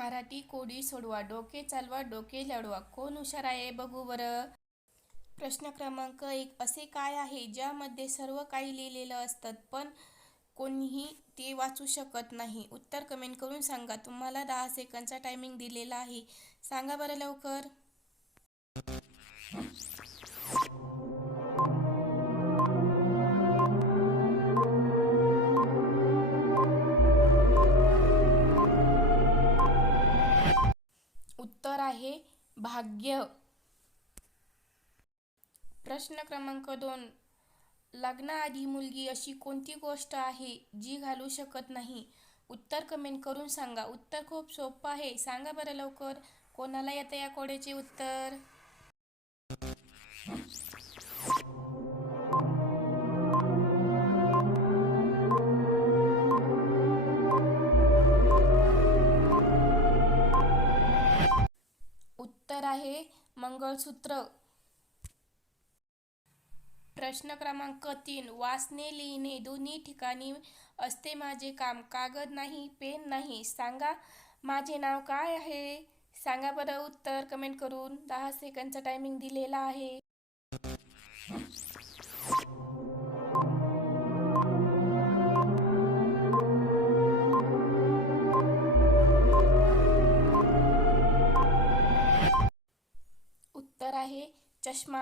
मराठी कोडी सोडवा डोके चालवा डोके लढवा. कोण हुशार आहे बघू बरं. प्रश्न क्रमांक एक असे काय आहे ज्यामध्ये सर्व काही लिहिलेलं असतं पण कोणीही ते वाचू शकत नाही? उत्तर कमेंट करून सांगा. तुम्हाला दहा सेकंदचा टायमिंग दिलेला आहे. सांगा बरं लवकर. उत्तर आहे भाग्य. प्रश्न क्रमांक दोन. लग्नाआधी मुलगी अशी कोणती गोष्ट आहे जी घालू शकत नाही? उत्तर कमेंट करून सांगा. उत्तर खूप सोपं आहे. सांगा बरं लवकर. कोणाला येतं या कोड्याचे उत्तर? उत्तर आहे मंगळसूत्र. प्रश्न क्रमांक तीन. वाचणे लिहिणे दोन्ही ठिकाणी असते माझे काम. कागद नाही पेन नाही. सांगा माझे नाव काय आहे? सांगा बरं उत्तर. कमेंट करून दहा सेकंदचा टायमिंग दिलेला आहे. उत्तर आहे चष्मा